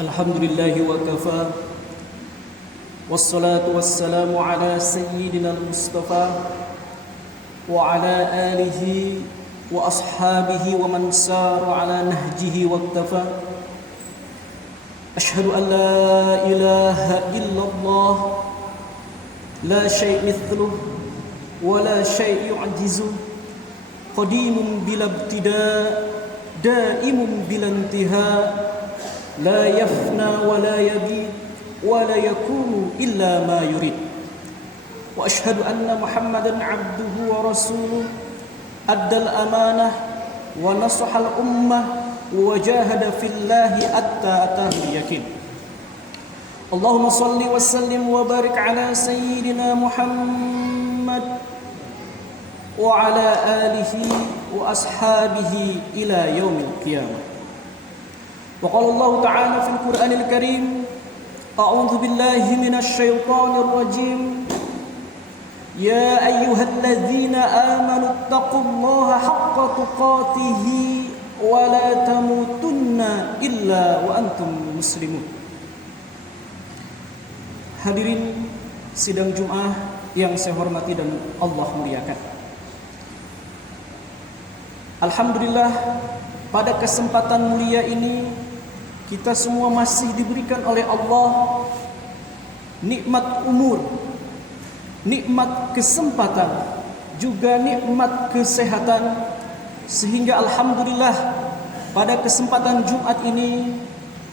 Alhamdulillahi wa kafa. Wassalatu wassalamu ala sayyidina al-Mustafa wa ala alihi wa ashabihi wa man sara ala nahjihi waktafa. Ashhadu an la ilaha illallah la syai' mithluh wa la syai' yu'jizu qadimun bila ibtida' daimun bila intiha' la yafna wa la yabid wa la yakunu illa ma yurid. Wa ashhadu anna Muhammadan abduhu wa rasuluh addal amanah wa nasahal ummah wa jahada fillahi hatta atahul yakin. Allahumma salli wa sallim wa barik ala sayyidina Muhammad wa ala alihi wa ashabihi ila yaumil qiyamah. وقال الله تعالى في القرآن الكريم أعوذ بالله من الشيطان الرجيم يا أيها الذين آمنوا اتقوا الله حق تقاته ولا تموتن إلا وأنتم مسلمون. Hadirin sidang Jumat yang saya hormati dan Allah muliakan. Alhamdulillah, pada kesempatan mulia ini kita semua masih diberikan oleh Allah nikmat umur, nikmat kesempatan, juga nikmat kesehatan, sehingga alhamdulillah pada kesempatan Jumat ini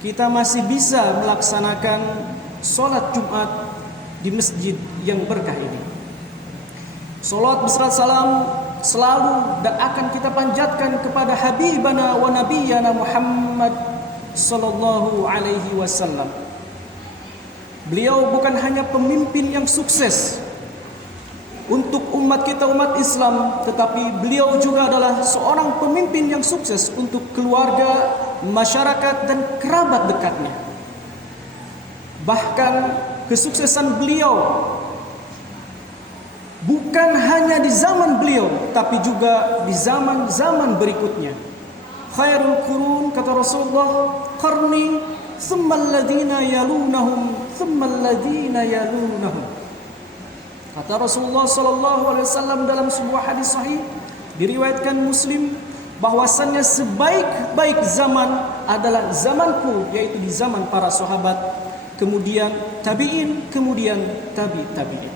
kita masih bisa melaksanakan sholat Jumat di masjid yang berkah ini. Salat beserta salam selalu dan akan kita panjatkan kepada habibana wa nabiyyana Muhammad sallallahu alaihi wasallam. Beliau bukan hanya pemimpin yang sukses untuk umat kita, umat Islam, tetapi beliau juga adalah seorang pemimpin yang sukses untuk keluarga, masyarakat dan kerabat dekatnya. Bahkan kesuksesan beliau bukan hanya di zaman beliau, tapi juga di zaman-zaman berikutnya. Khairul qurun, kata Rasulullah, qarni thumma alladhina yalunahum thumma alladhina yalunahum. Kata Rasulullah sallallahu alaihi wasallam dalam sebuah hadis sahih diriwayatkan Muslim, bahwasannya sebaik-baik zaman adalah zamanku, yaitu di zaman para sahabat, kemudian tabi'in, kemudian tabi'in.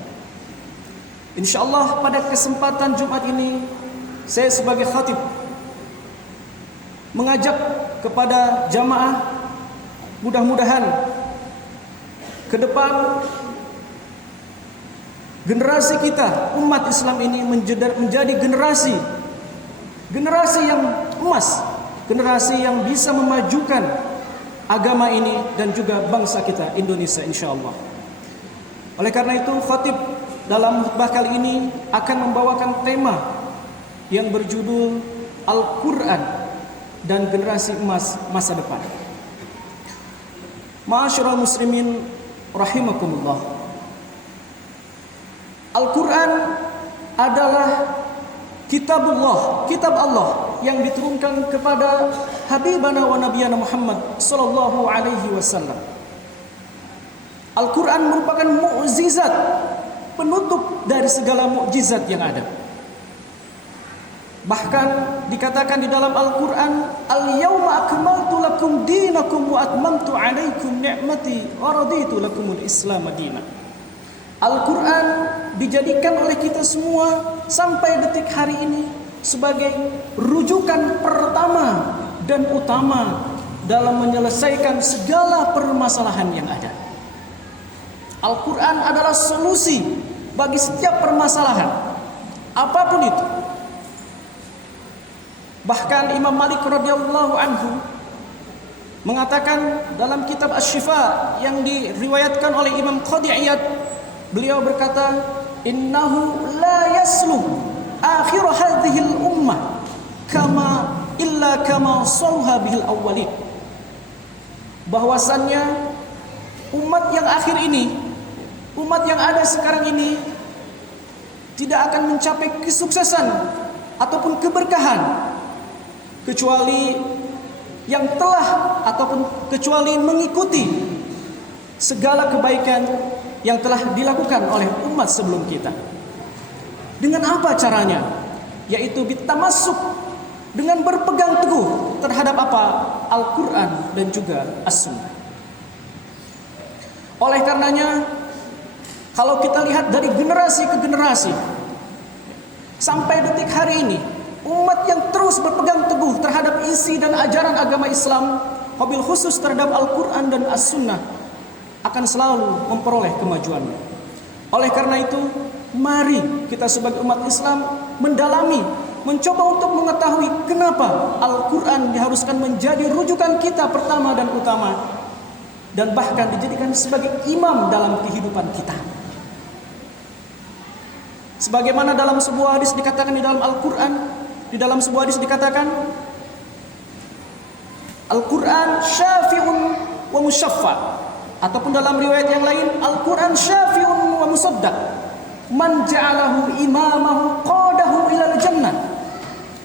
Insyaallah pada kesempatan Jumat ini saya sebagai khatib mengajak kepada jamaah, mudah-mudahan ke depan generasi kita umat Islam ini menjadi generasi yang emas, generasi yang bisa memajukan agama ini dan juga bangsa kita Indonesia insyaallah. Oleh karena itu khatib dalam khutbah kali ini akan membawakan tema yang berjudul Al-Quran dan generasi emas masa depan. Ma'asyiral muslimin rahimakumullah. Al-Quran adalah kitabullah, kitab Allah yang diturunkan kepada habibana wa nabiyana Muhammad sallallahu alaihi wasallam. Al-Quran merupakan mukjizat, penutup dari segala mukjizat yang ada. Bahkan dikatakan di dalam Al-Quran, Al-yawma akmaltu lakum dinakum wa atmamtu alaikum ni'mati wa raditu lakumul Islam dinan. Al-Quran dijadikan oleh kita semua sampai detik hari ini sebagai rujukan pertama dan utama dalam menyelesaikan segala permasalahan yang ada. Al-Quran adalah solusi bagi setiap permasalahan, apapun itu. Bahkan Imam Malik radhiyallahu anhu mengatakan dalam kitab Asy-Syifa yang diriwayatkan oleh Imam Qadhi Iyad, beliau berkata, innahu la yasluh akhir hadhihi al-ummah kama sawha bihil awwalin. Bahwasannya umat yang akhir ini, umat yang ada sekarang ini tidak akan mencapai kesuksesan ataupun keberkahan kecuali yang telah ataupun kecuali mengikuti segala kebaikan yang telah dilakukan oleh umat sebelum kita. Dengan apa caranya? Yaitu bitamassuk, dengan berpegang teguh terhadap apa? Al-Quran dan juga As-Sunnah. Oleh karenanya, kalau kita lihat dari generasi ke generasi sampai detik hari ini, umat yang terus berpegang teguh terhadap isi dan ajaran agama Islam, wabil khusus terhadap Al-Quran dan As-Sunnah, akan selalu memperoleh kemajuannya. Oleh karena itu, mari kita sebagai umat Islam mendalami, mencoba untuk mengetahui kenapa Al-Quran diharuskan menjadi rujukan kita pertama dan utama, dan bahkan dijadikan sebagai imam dalam kehidupan kita. Sebagaimana dalam sebuah hadis dikatakan di dalam Al-Quran, di dalam sebuah hadis dikatakan, Al-Quran syafi'un wa musyaffa'. Ataupun dalam riwayat yang lain, Al-Quran syafi'un wa musaddaq. Man ja'alahu imamahu qadahu ilal jannah,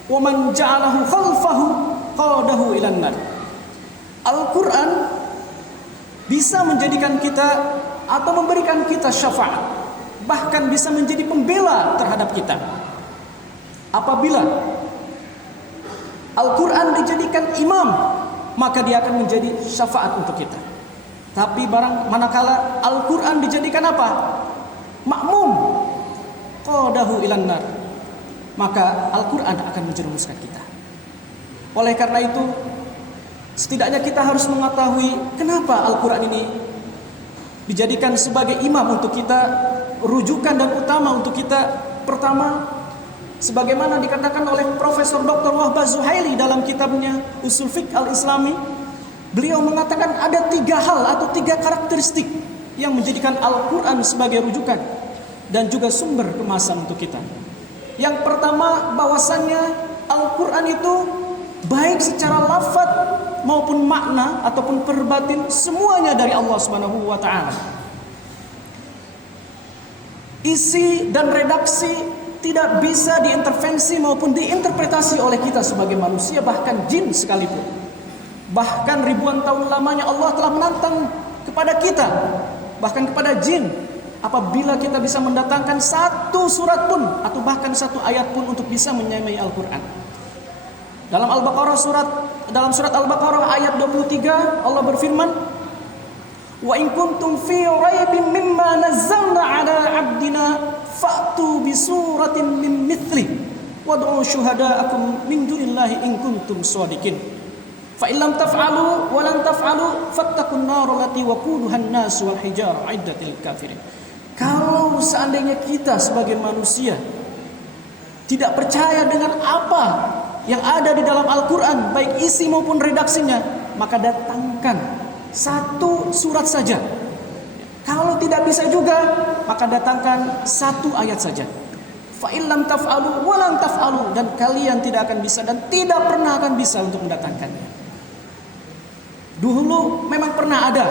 wa man ja'alahu khalfahu qadahu ilan nar. Al-Quran bisa menjadikan kita atau memberikan kita syafaat, bahkan bisa menjadi pembela terhadap kita. Apabila Al-Quran dijadikan imam, maka dia akan menjadi syafaat untuk kita. Tapi barang manakala Al-Quran dijadikan apa? Makmum, qadahu ilan nar, maka Al-Quran akan menjerumuskan kita. Oleh karena itu, setidaknya kita harus mengetahui kenapa Al-Quran ini dijadikan sebagai imam untuk kita, rujukan dan utama untuk kita. Pertama, sebagaimana dikatakan oleh Profesor Dr. Wahbah Zuhaili dalam kitabnya Usul Fiqh Al-Islami, beliau mengatakan ada 3 hal atau 3 karakteristik yang menjadikan Al-Quran sebagai rujukan dan juga sumber kemasan untuk kita. Yang pertama, bahwasannya Al-Quran itu baik secara lafaz maupun makna ataupun perbatin, semuanya dari Allah Subhanahu wa taala. Isi dan redaksi tidak bisa diintervensi maupun diinterpretasi oleh kita sebagai manusia, bahkan jin sekalipun. Bahkan ribuan tahun lamanya Allah telah menantang kepada kita, bahkan kepada jin, apabila kita bisa mendatangkan 1 surat pun atau bahkan 1 ayat pun untuk bisa menyamai Al-Quran. Dalam dalam surat Al-Baqarah ayat 23 Allah berfirman, "Wa in kuntum fi raibin mimma nazzalna 'ala 'abdina fa'tu bi suratin min mithlihi wad'u syuhada'akum min dunillahi in kuntum shadiqin. Fa illam taf'alu wa lan taf'alu fattaqun nar allati waquduha an-nas wal hijar 'iddatil kafirin." Kalau seandainya kita sebagai manusia tidak percaya dengan apa yang ada di dalam Al-Quran, baik isi maupun redaksinya, maka datangkan 1 surat saja. Kalau tidak bisa juga, maka datangkan 1 ayat saja. Fa illam taf'alu wa lan taf'alu, dan kalian tidak akan bisa dan tidak pernah akan bisa untuk mendatangkannya. Dulu memang pernah ada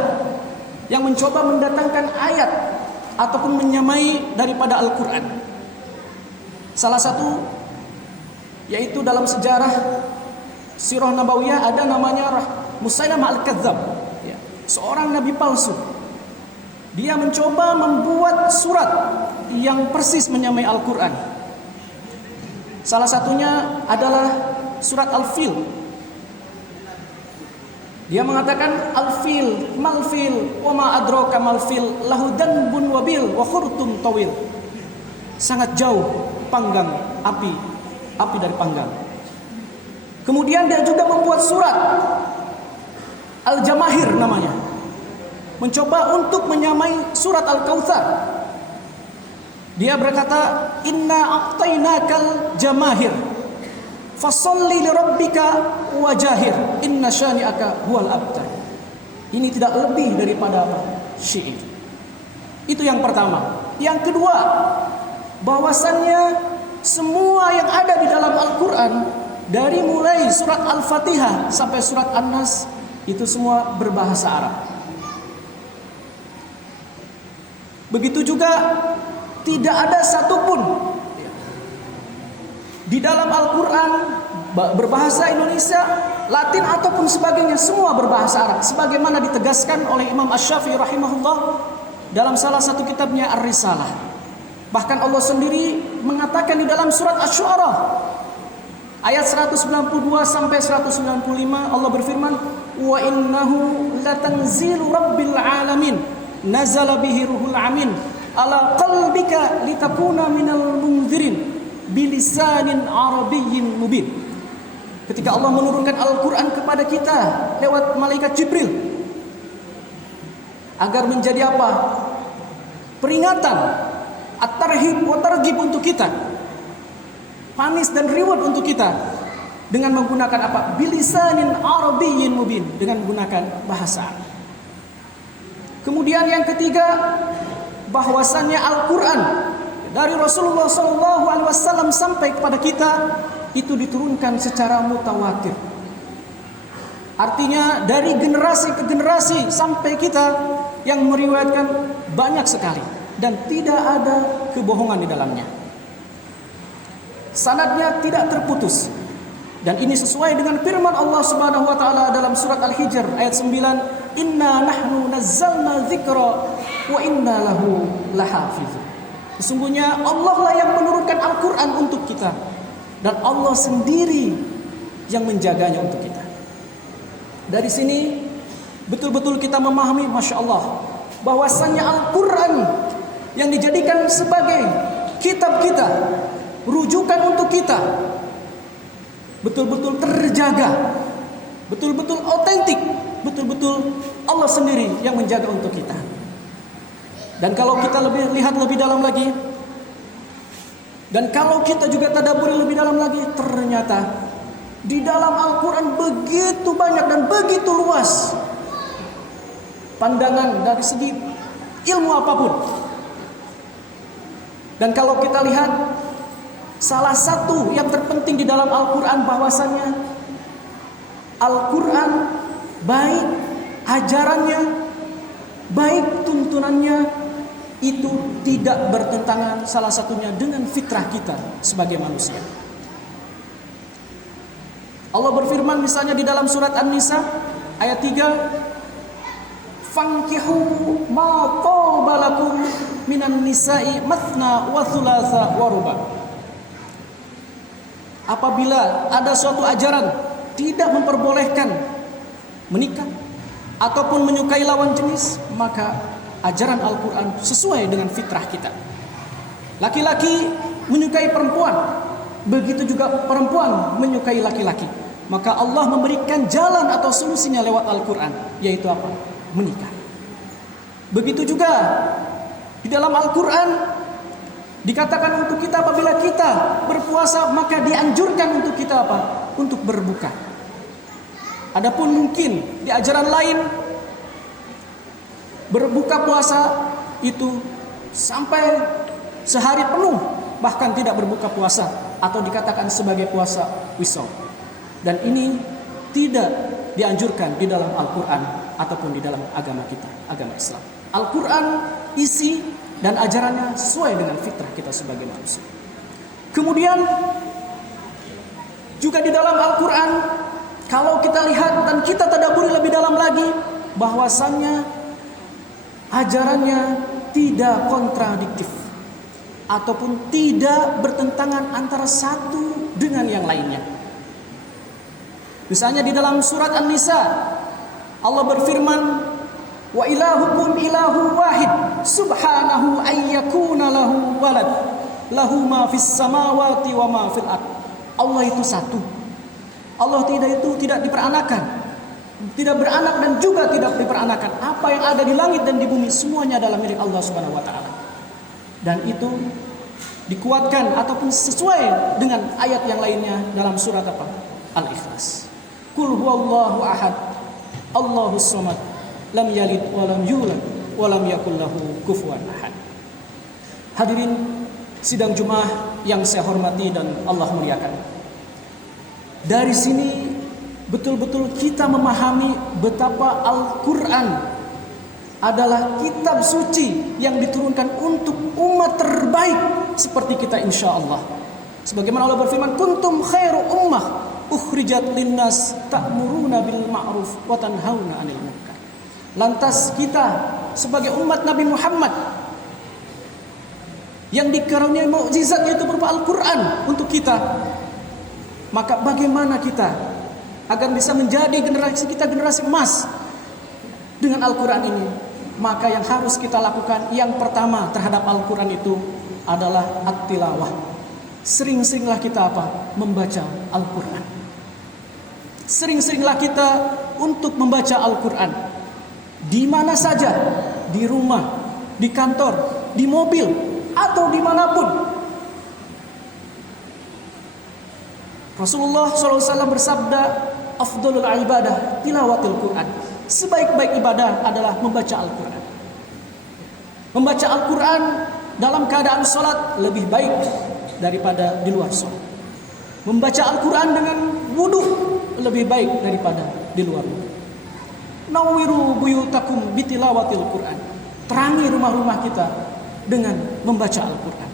yang mencoba mendatangkan ayat ataupun menyamai daripada Al-Quran. Salah satu yaitu dalam sejarah Sirah Nabawiyah ada namanya Musailamah Al-Kadzdzab, seorang nabi palsu. Dia mencoba membuat surat yang persis menyamai Al-Quran. Salah satunya adalah surat Al-Fil. Dia mengatakan, "Al-fil, mal-fil, wa ma adraka mal-fil, lahu danbun wabil, wa khurtum tawil." Sangat jauh panggang api dari panggang. Kemudian dia juga membuat surat Al-Jamahir namanya, mencoba untuk menyamai surat Al-Kautsar. Dia berkata, "Inna a'tainakal jamahir, fasholli li rabbika wajahir, inna syani'aka huwal abtar." Ini tidak lebih daripada apa? Syair. Itu yang pertama. Yang kedua, bahwasannya semua yang ada di dalam Al-Quran, dari mulai surat Al-Fatihah sampai surat An-Nas, itu semua berbahasa Arab. Begitu juga tidak ada satupun di dalam Al-Quran berbahasa Indonesia Latin ataupun sebagainya, semua berbahasa Arab. Sebagaimana ditegaskan oleh Imam Asy-Syafi'i rahimahullah dalam salah satu kitabnya Ar-Risalah. Bahkan Allah sendiri mengatakan di dalam surat Asy-Syu'ara ayat 192 sampai 195, Allah berfirman, "Wa innahu latanzilu rabbil alamin, nazala bihi ruhul amin, ala qalbika litakuna minal munzirin, bilisanin arabiyyin mubin." Ketika Allah menurunkan Al-Quran kepada kita lewat malaikat Jibril, agar menjadi apa? Peringatan, at-tarhib wa targhib untuk kita, panis dan reward untuk kita, dengan menggunakan apa? Bilisanin arabiyyin mubin, dengan menggunakan bahasa Arab. Kemudian yang ketiga, bahwasannya Al-Quran dari Rasulullah SAW sampai kepada kita itu diturunkan secara mutawatir. Artinya dari generasi ke generasi sampai kita yang meriwayatkan banyak sekali dan tidak ada kebohongan di dalamnya. Sanadnya tidak terputus. Dan ini sesuai dengan firman Allah Subhanahu wa taala dalam surat Al-Hijr ayat 9, "Inna nahnu nazzalna dzikra wa inna lahu lahafizun." Sesungguhnya Allah lah yang menurunkan Al-Quran untuk kita, dan Allah sendiri yang menjaganya untuk kita. Dari sini betul-betul kita memahami, Masya Allah, bahwasannya Al-Quran yang dijadikan sebagai kitab kita, rujukan untuk kita, betul-betul terjaga, betul-betul otentik, betul-betul Allah sendiri yang menjaga untuk kita. Dan kalau kita lihat lebih dalam lagi, dan kalau kita juga tadabburi lebih dalam lagi, ternyata di dalam Al-Quran begitu banyak dan begitu luas pandangan dari segi ilmu apapun. Dan kalau kita lihat, salah satu yang terpenting di dalam Al-Quran bahwasannya Al-Quran baik ajarannya, baik tuntunannya, itu tidak bertentangan salah satunya dengan fitrah kita sebagai manusia. Allah berfirman misalnya di dalam surat An-Nisa ayat 3, "Fankihu ma taba lakum minan nisa'i mathna wa thulatha wa ruba." Apabila ada suatu ajaran tidak memperbolehkan menikah ataupun menyukai lawan jenis, maka ajaran Al-Quran sesuai dengan fitrah kita. Laki-laki menyukai perempuan, begitu juga perempuan menyukai laki-laki. Maka Allah memberikan jalan atau solusinya lewat Al-Quran, yaitu apa? Menikah. Begitu juga di dalam Al-Quran dikatakan untuk kita apabila kita berpuasa, maka dianjurkan untuk kita apa? Untuk berbuka. Adapun mungkin di ajaran lain, berbuka puasa itu sampai sehari penuh, bahkan tidak berbuka puasa, atau dikatakan sebagai puasa wisau. Dan ini tidak dianjurkan di dalam Al-Quran ataupun di dalam agama kita, agama Islam. Al-Quran isi dan ajarannya sesuai dengan fitrah kita sebagai manusia. Kemudian juga di dalam Al-Quran, kalau kita lihat dan kita tadabburi lebih dalam lagi, bahwasannya ajarannya tidak kontradiktif ataupun tidak bertentangan antara satu dengan yang lainnya. Misalnya di dalam surat An-Nisa Allah berfirman, "Wa ilahukum ilahu wahid subhanahu ayyakuna lahu walad lahu ma fis samawati wa ma fil ard." Allah itu satu. Allah tidak diperanakan, tidak beranak dan juga tidak diperanakan. Apa yang ada di langit dan di bumi semuanya adalah milik Allah Subhanahu wa taala. Dan itu dikuatkan ataupun sesuai dengan ayat yang lainnya dalam surat apa? Al-Ikhlas. Qul huwallahu ahad, Allahus samad, lam yalid wa lam yulad wa lam yakul lahu kufuwan ahad. Hadirin sidang Jumat yang saya hormati dan Allah muliakan. Dari sini betul-betul kita memahami betapa Al-Quran adalah kitab suci yang diturunkan untuk umat terbaik seperti kita insya Allah. Sebagaimana Allah berfirman, "Kuntum khairu ummah ukhrijat linnas ta'muruna bil ma'ruf wa tanhauna 'anil munkar. Lantas kita sebagai umat Nabi Muhammad yang dikaruniai mukjizat yaitu berupa Al-Qur'an untuk kita, maka bagaimana kita agar bisa menjadi generasi kita generasi emas dengan Al-Qur'an ini? Maka yang harus kita lakukan yang pertama terhadap Al-Qur'an itu adalah at-tilawah. Sering-seringlah kita membaca Al-Qur'an. Sering-seringlah kita untuk membaca Al-Qur'an. Di mana saja, di rumah, di kantor, di mobil, atau dimanapun. Rasulullah SAW bersabda, afdalul ibadah tilawatil Qur'an. Sebaik-baik ibadah adalah membaca Al-Qur'an. Membaca Al-Qur'an dalam keadaan sholat lebih baik daripada di luar sholat. Membaca Al-Quran dengan wudu lebih baik daripada di luar wudu. Nawwiru buyutakum bitilawatil Quran. Terangi rumah-rumah kita dengan membaca Al-Quran.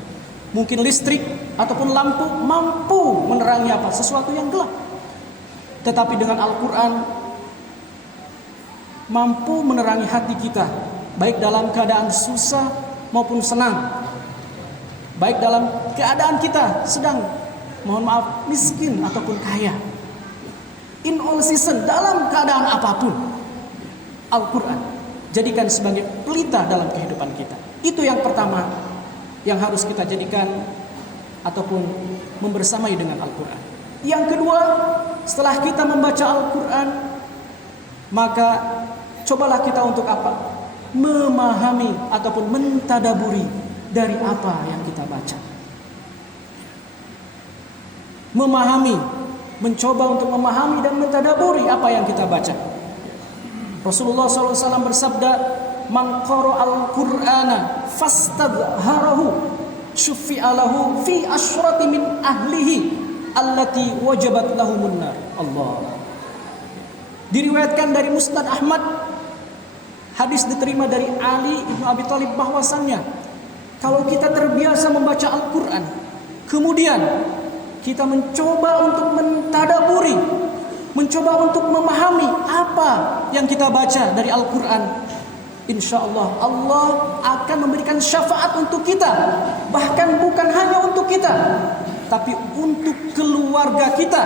Mungkin listrik ataupun lampu mampu menerangi sesuatu yang gelap. Tetapi dengan Al-Quran mampu menerangi hati kita, baik dalam keadaan susah maupun senang. Baik dalam keadaan kita sedang, mohon maaf, miskin ataupun kaya. In all season, dalam keadaan apapun, Al-Quran jadikan sebagai pelita dalam kehidupan kita. Itu yang pertama yang harus kita jadikan ataupun membersamai dengan Al-Quran. Yang kedua, setelah kita membaca Al-Quran, maka cobalah kita untuk memahami ataupun mentadaburi dari apa yang kita baca. Memahami, mencoba untuk memahami dan mentadaburi apa yang kita baca. Rasulullah SAW bersabda, "Man qara'al Qur'ana fastadharahu syuffi'a lahu fi asyrati min ahlihi allati wajabat lahumun nar." Allah. Diriwayatkan dari Musnad Ahmad, hadis diterima dari Ali bin Abi Thalib bahwasannya kalau kita terbiasa membaca Al-Quran, kemudian kita mencoba untuk mentadaburi, mencoba untuk memahami apa yang kita baca dari Al-Quran, insya Allah Allah akan memberikan syafaat untuk kita. Bahkan bukan hanya untuk kita, tapi untuk keluarga kita,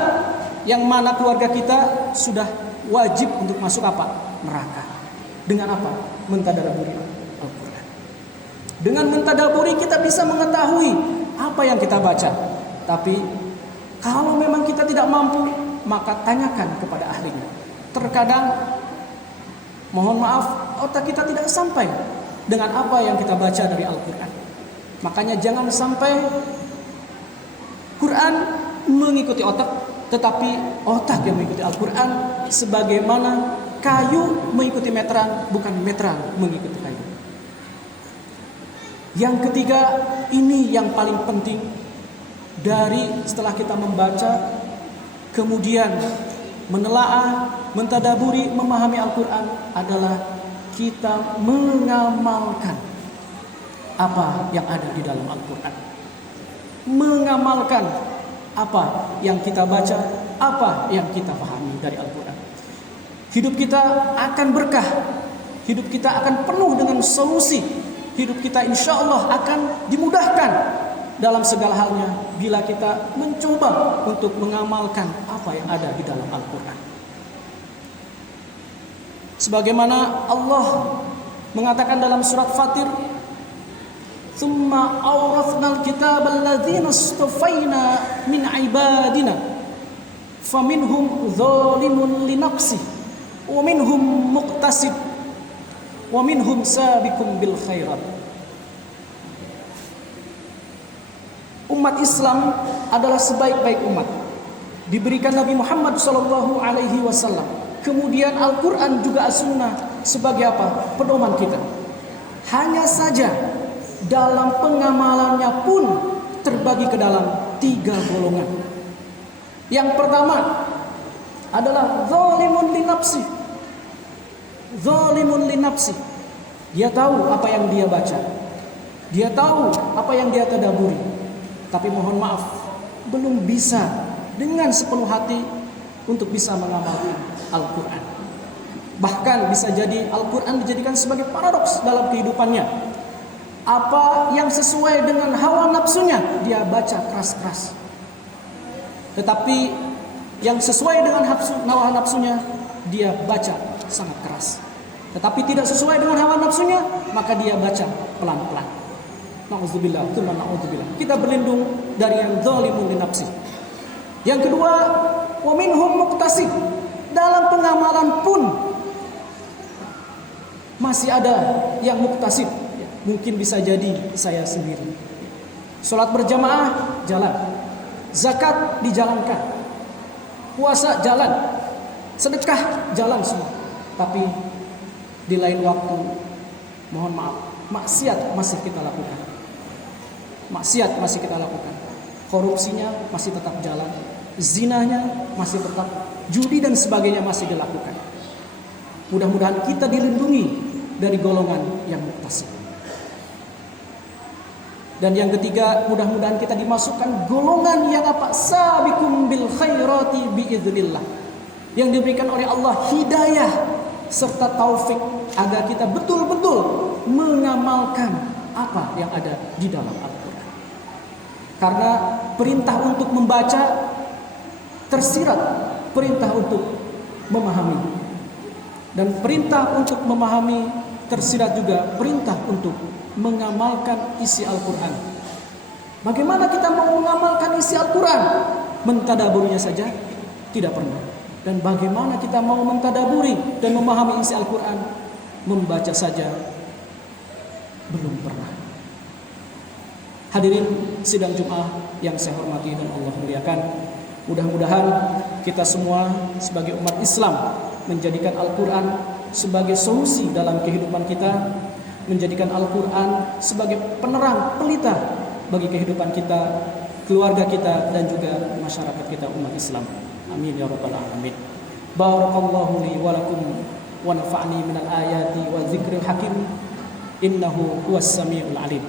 yang mana keluarga kita sudah wajib untuk masuk neraka. Dengan mentadaburi Al-Quran. Dengan mentadaburi kita bisa mengetahui apa yang kita baca. Tapi kalau memang kita tidak mampu, maka tanyakan kepada ahlinya. Terkadang, mohon maaf, otak kita tidak sampai dengan apa yang kita baca dari Al-Quran. Makanya jangan sampai Quran mengikuti otak, tetapi otak yang mengikuti Al-Quran, sebagaimana kayu mengikuti meteran, bukan meteran mengikuti kayu. Yang ketiga, ini yang paling penting dari setelah kita membaca, kemudian menelaah, mentadaburi, memahami Al-Quran, adalah kita mengamalkan apa yang ada di dalam Al-Quran. Mengamalkan apa yang kita baca, apa yang kita pahami dari Al-Quran. Hidup kita akan berkah, hidup kita akan penuh dengan solusi, hidup kita insya Allah akan dimudahkan dalam segala halnya bila kita mencoba untuk mengamalkan apa yang ada di dalam Al-Quran. Sebagaimana Allah mengatakan dalam surat Fatir, "Tsumma awrathnal kitaba alladzina istafaina min ibadina faminhum dzalimun li nafsihi wa minhum muqtasid wa minhum sabiqun bil khairat." Umat Islam adalah sebaik-baik umat. Diberikan Nabi Muhammad sallallahu alaihi wasallam. Kemudian Al-Qur'an juga as-sunnah sebagai pedoman kita. Hanya saja dalam pengamalannya pun terbagi ke dalam 3 golongan. Yang pertama adalah zalimun li nafsi. Zalimun li nafsi. Dia tahu apa yang dia baca. Dia tahu apa yang dia tadaburi. Tapi mohon maaf, belum bisa dengan sepenuh hati untuk bisa mengamalkan Al-Quran. Bahkan bisa jadi Al-Quran dijadikan sebagai paradoks dalam kehidupannya. Apa yang sesuai dengan hawa nafsunya, dia baca keras-keras. Tetapi yang sesuai dengan hawa nafsunya, dia baca sangat keras. Tetapi tidak sesuai dengan hawa nafsunya, maka dia baca pelan-pelan. Na'udzubillah, tsumma na'udzubillah. Kita berlindung dari yang zalimun li nafsi. Yang kedua, wa minhum muqtasid. Dalam pengamalan pun masih ada yang muktasib. Mungkin bisa jadi saya sendiri. Sholat berjamaah jalan, zakat dijalankan, puasa jalan, sedekah jalan semua. Tapi di lain waktu, mohon maaf, maksiat masih kita lakukan. Maksiat masih kita lakukan. Korupsinya masih tetap jalan, zinanya masih tetap, judi dan sebagainya masih dilakukan. Mudah-mudahan kita dilindungi dari golongan yang muktasib. Dan yang ketiga, mudah-mudahan kita dimasukkan golongan yang apa? Sabiqum bil khairati biiznillah. Yang diberikan oleh Allah hidayah serta taufik agar kita betul-betul mengamalkan apa yang ada di dalam Al-Quran. Karena perintah untuk membaca tersirat perintah untuk memahami. Dan perintah untuk memahami tersirat juga perintah untuk mengamalkan isi Al-Quran. Bagaimana kita mau mengamalkan isi Al-Quran? Mentadaburinya saja tidak pernah. Dan bagaimana kita mau mentadaburi dan memahami isi Al-Quran? Membaca saja belum pernah. Hadirin sidang Jumat yang saya hormati dan Allah muliakan, mudah-mudahan kita semua sebagai umat Islam menjadikan Al-Quran sebagai solusi dalam kehidupan kita, menjadikan Al-Quran sebagai penerang, pelita bagi kehidupan kita, keluarga kita, dan juga masyarakat kita umat Islam. Amin ya rabbal alamin. Barakallahu li wa lakum wa nafa'ni minal ayati wa dzikril hakim. Innahu huwas samiul alim.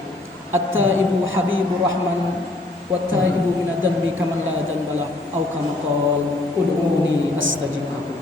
At-taibu habibur rahman wa taibu minadz dzambi kaman la dzamba lahu aw kama qala ud'uni astajib lakum.